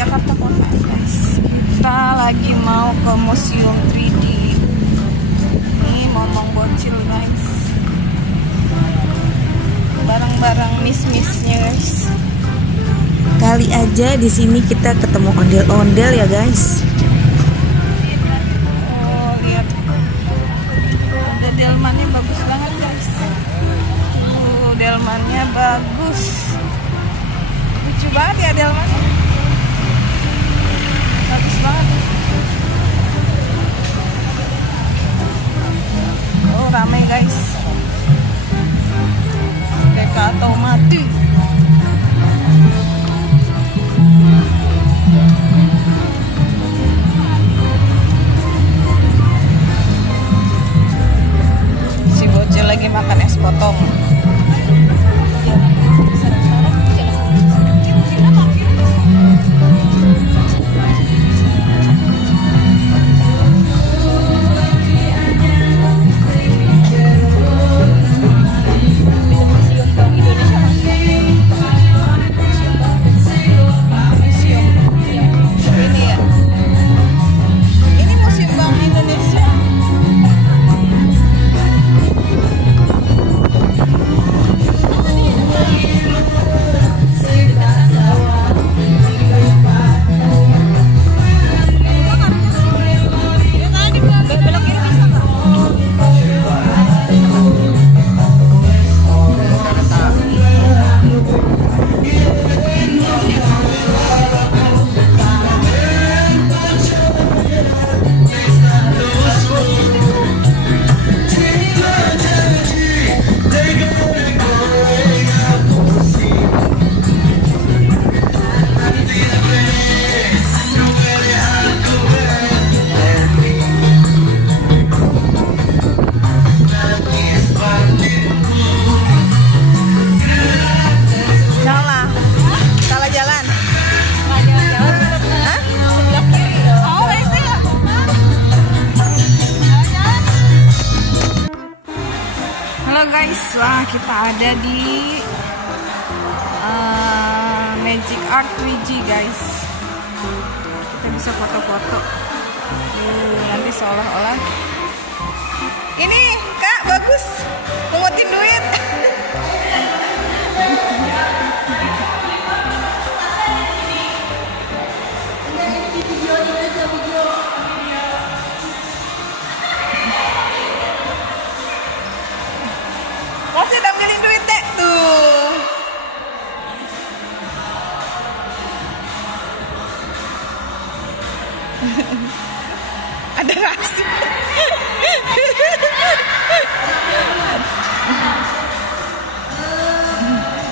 Jakarta Kota guys. Kita lagi mau ke Museum 3D. Ini momong bocil guys. Barang-barang miss-missnya guys. Kali aja di sini kita ketemu ondel-ondel ya guys. Oh lihat, ada delmannya bagus banget guys. Delmannya bagus, lucu banget ya delmannya, bagus banget. Oh ramai guys, mereka atau mati. Si bocil lagi makan es potong. Guys, wah kita ada di Magic Art 3D guys. Kita bisa foto-foto. Nanti seolah-olah ini kak bagus, pungutin duit. Masih udah ambilin duit deh tuh. Ada rahasia.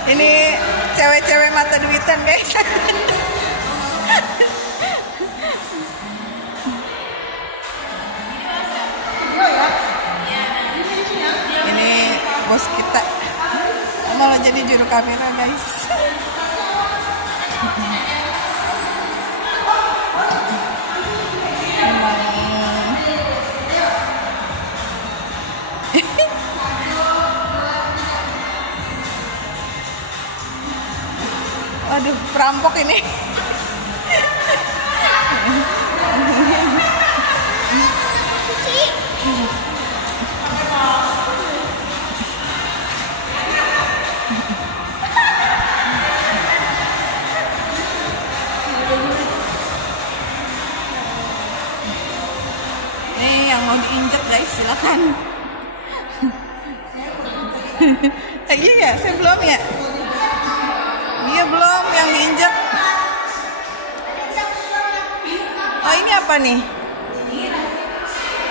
Ini cewek-cewek mata duitan guys. Bos kita mau jadi juru kamera guys. Waduh, perampok ini. Mau diinjek guys, silakan. Iya ya, saya belum ya. Iya belum yang diinjek. Oh ini apa nih?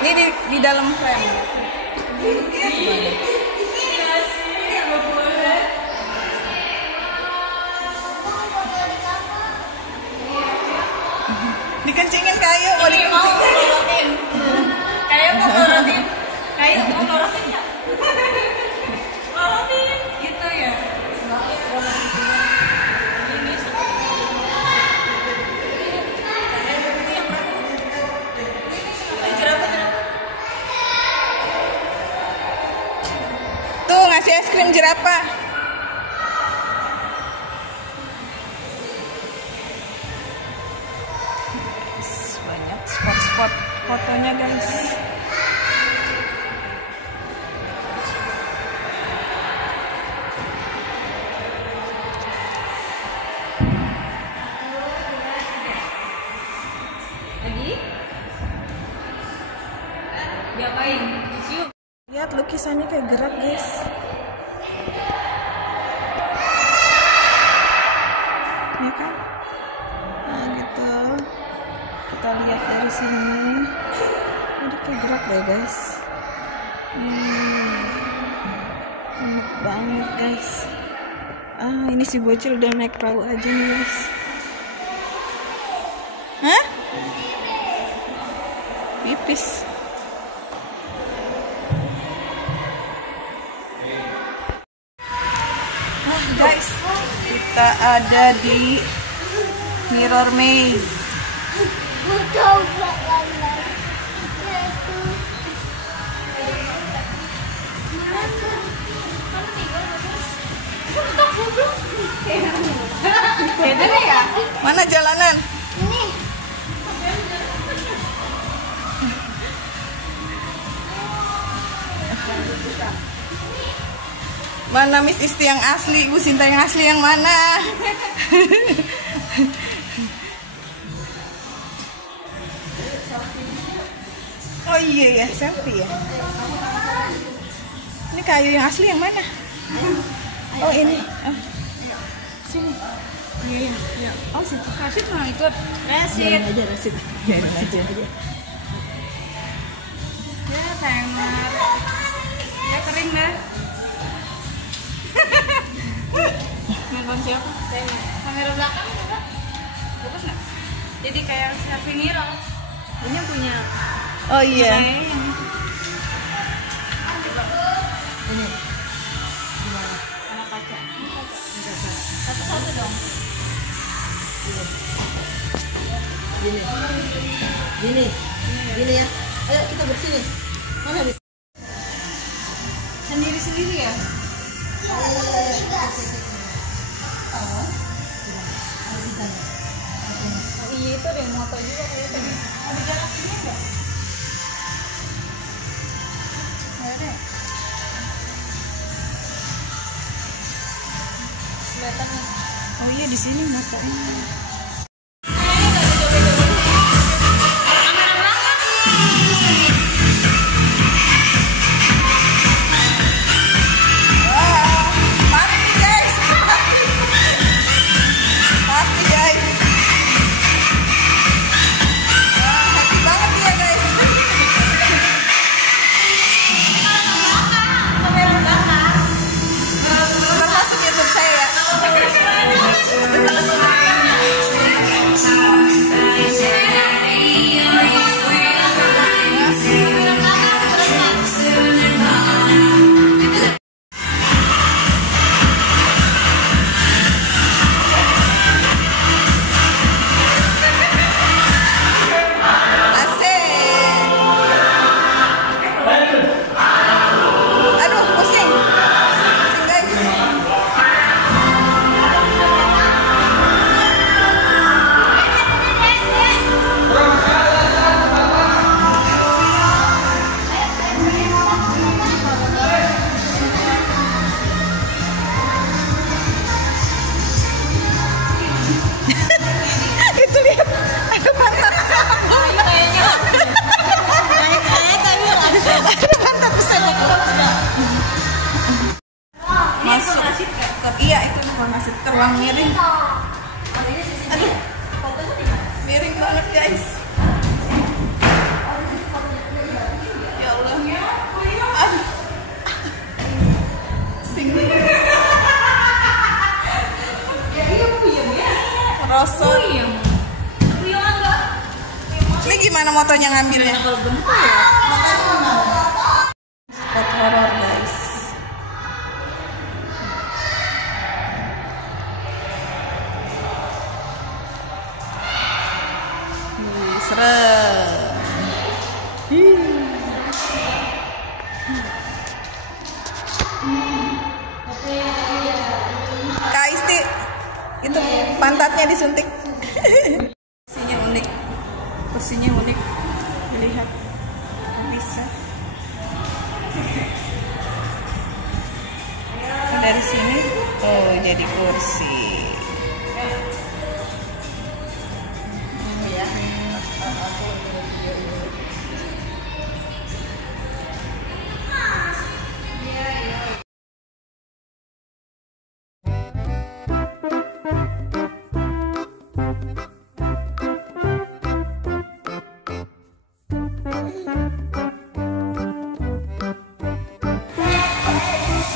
Ini di dalam frame. Dikencingin kayu, mau dikencingin. Kayak mau norotin, kayak mau norotin ya? Norotin, gitu ya? Tuh ngasih es krim jerapah. fotonya guys. Diapain? Lihat lukisannya kayak gerak guys. Ya kan? Nah gitu. Kita lihat dari sini. Ini kayak gerak deh guys. Enak banget guys. Ini si bocil udah naik perahu aja nih guys. Hah? Pipis. Guys, kita ada di Mirror Maze. Mana jalanan? Ini. Mana Miss Isti yang asli, Bu Sinta yang asli yang mana? Oh iya ya, selfie ya. Ini kayu yang asli yang mana? Oh ini. Sini. Iya, iya. Oh situ. Rasid mana itu? Rasid. Aja Rasid. Biarin aja. Ya, tenar. Ya kering dah. Nonton siapa? Kamera belakang apa? Bagus nggak? Jadi kayak selfie mirror. Ini punya. Oh iya. Ini. Gimana? Sama kaca. Satu-satu dong. Gini ya. Ayo kita bersini. Mana bisa? Sendiri-sendiri ya? Iya itu ada yang moto juga kayaknya. Ada jarak ini enggak? Nggak ada. Kelihatan nih. Oh iya di sini motonya. ke ruang miring. Aduh, miring banget guys. Ya Allah. Aduh. Sini. Rosot. Ini gimana motonya ngambilnya? Spot horor guys. Serem. Kak Isti, itu pantatnya disuntik. Kursinya unik, kursinya unik. Lihat. dari sini. Oh, jadi kursi.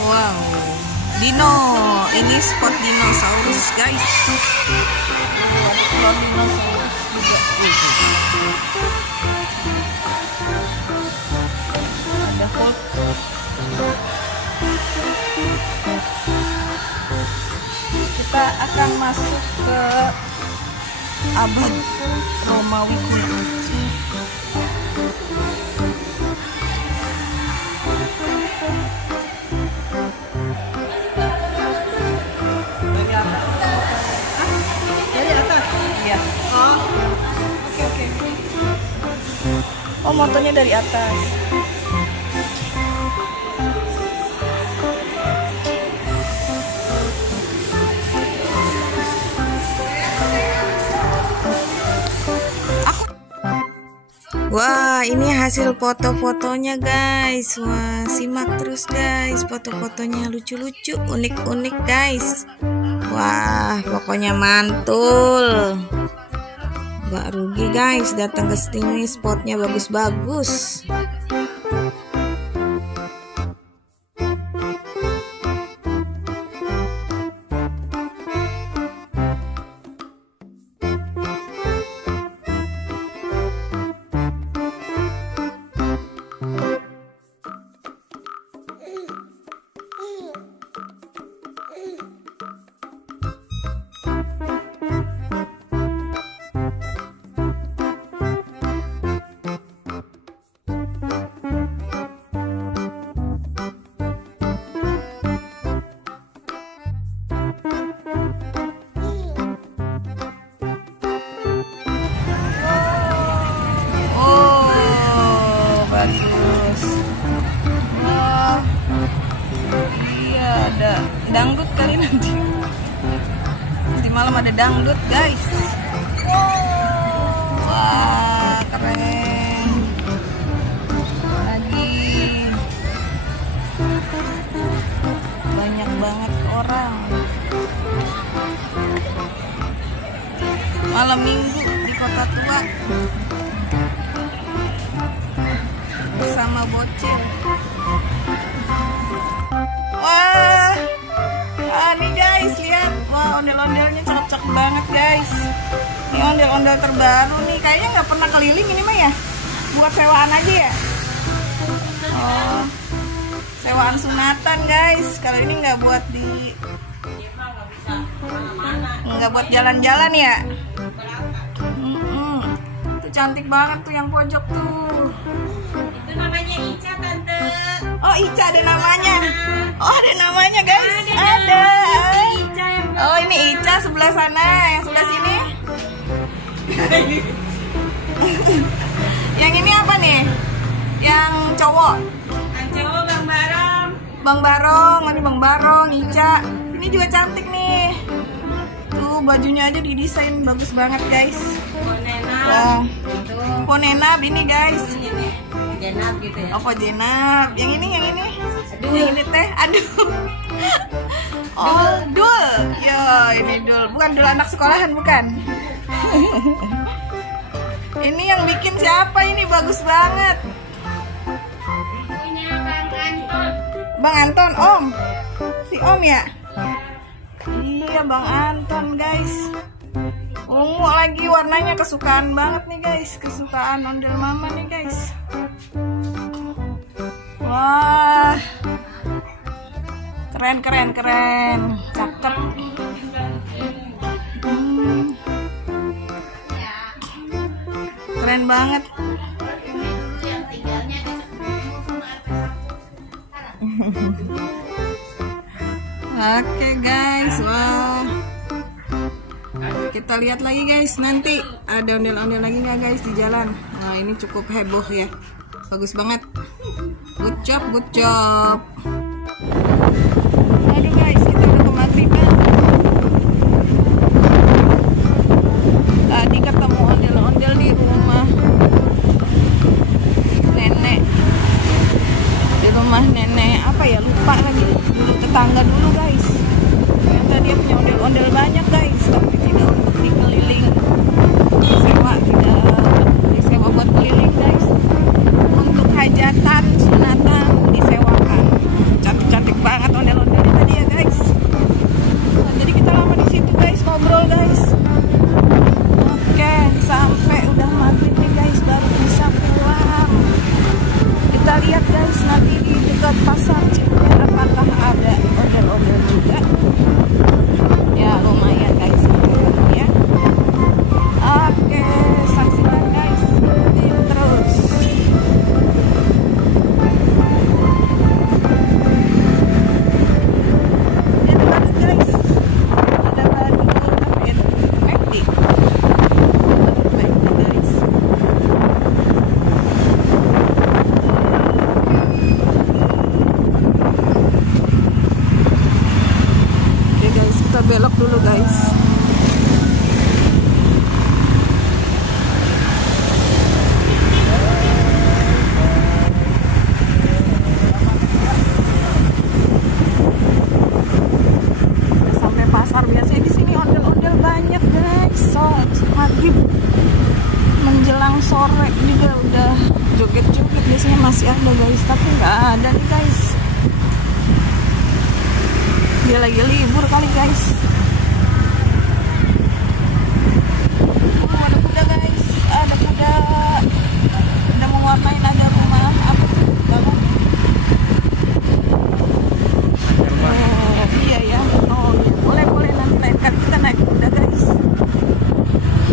Wow, dino, ini spot dinosaurus guys. Ada klon dinosaurus juga. Ada Hulk. Kita akan masuk ke abad Romawi kuno. Oh, motonya dari atas. Wah, ini hasil foto-fotonya guys. Wah, simak terus guys. Foto-fotonya lucu-lucu, unik-unik guys. Wah, pokoknya mantul. Gak rugi guys datang ke sini, spotnya bagus-bagus. Bagus. Oh, iya ada dangdut kali nanti. Di malam ada dangdut guys. Wah, keren. Lagi banyak banget orang. Malam minggu di Kota Tua. Bersama bocil. Wah, nih guys lihat, wah ondel-ondelnya cakep-cakep banget guys. Ini ondel-ondel terbaru nih, kayaknya nggak pernah keliling ini mah ya, buat sewaan aja ya. Oh, sewaan sunatan guys. Kalau ini nggak buat nggak buat jalan-jalan ya. Itu cantik banget tuh yang pojok tuh. Namanya Ica tante. Oh, Ica ada namanya. Oh, ada namanya guys. Ada. Oh, ini Ica sebelah sana, yang sebelah sini. Yang ini apa nih? Yang cowok. Yang cowok Bang Barong. Bang Barong, ini Bang Barong, Ica. Ini juga cantik nih. Tuh bajunya aja didesain bagus banget guys. Ponenap. Wow. Itu. Ponenap ini guys. Jenap gitu ya. Oh, Jenap. Yang ini. Aduh. Yang ini teh, aduh. Oh, Dul. Yo, ini Dul. Bukan Dul anak sekolahan, bukan. Ini yang bikin siapa ini? Bagus banget. Punya Bang Anton. Bang Anton, Om. Si Om ya? Iya, Bang Anton, guys. Ungu lagi warnanya, kesukaan banget nih, guys. Kesukaan ondel mama nih, guys. Wah. Keren. Cakep. Keren banget. Oke guys, wah. Kita lihat lagi guys, nanti ada ondel-ondel lagi nggak guys di jalan. Nah ini cukup heboh ya, bagus banget. Good job. Aduh guys. guys. Ternyata dia punya ondel-ondel banyak guys, tapi tidak untuk dikeliling. Disewa, tidak disewa buat keliling guys. Untuk hajatan, sunatan disewakan. Cantik-cantik banget ondel-ondelnya tadi ya guys. Nah, jadi kita lama di situ guys, ngobrol guys. Oke, sampai udah maghrib nih guys, baru bisa pulang. Kita lihat guys nanti di dekat pasar Cipulir apakah ada ondel-ondel juga. Ya lumayan guys ya. Oke, saksikan guys, ikutin terus. Itu banget guys, ada baru McD guys. Oke guys, kita belok dulu guys. Sampai pasar, biasanya di sini ondel-ondel banyak guys. So, maghrib menjelang sore juga udah joget-joget biasanya masih ada guys, tapi nggak ada nih guys. Dia lagi libur kali guys. Oh, ada kuda guys, ada kuda. Udah mewarnain ada rumah apa tuh? Bangun. Oh, iya ya. Oh, iya. Boleh nanti lain kali kita naik kuda guys.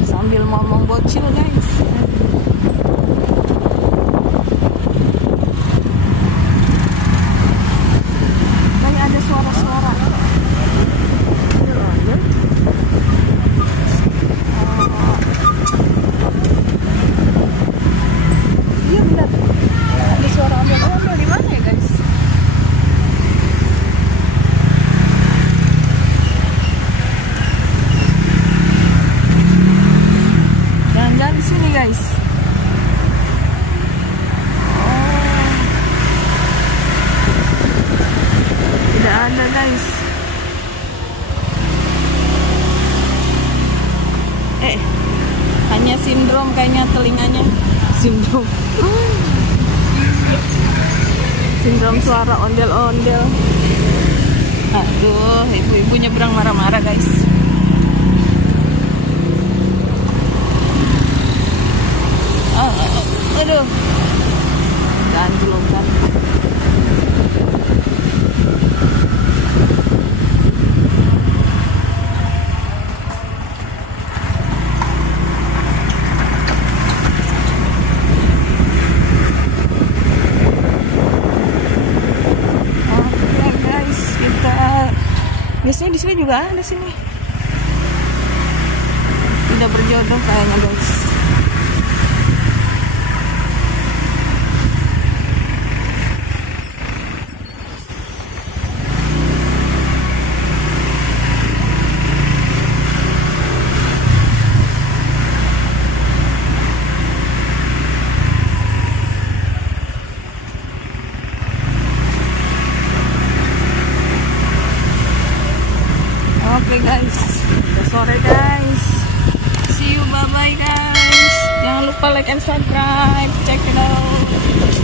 Sambil ngomong bocil guys. Kayak ada suara-suara. Iya benar. Ada suara ondel-ondel di mana ya guys? Jangan-jangan di sini guys. Oh. Tidak ada guys. Hanya sindrom kayaknya telinganya. Sindrom. Sindrom suara ondel-ondel. Aduh, ibu-ibu nyebrang marah-marah guys. Aduh, ganjlong kan. Oke guys, kita biasanya di sini juga ada sini. Tidak berjodoh kayaknya guys. Oke guys, udah sore guys. See you, bye bye guys. Jangan lupa like and subscribe. Check it out.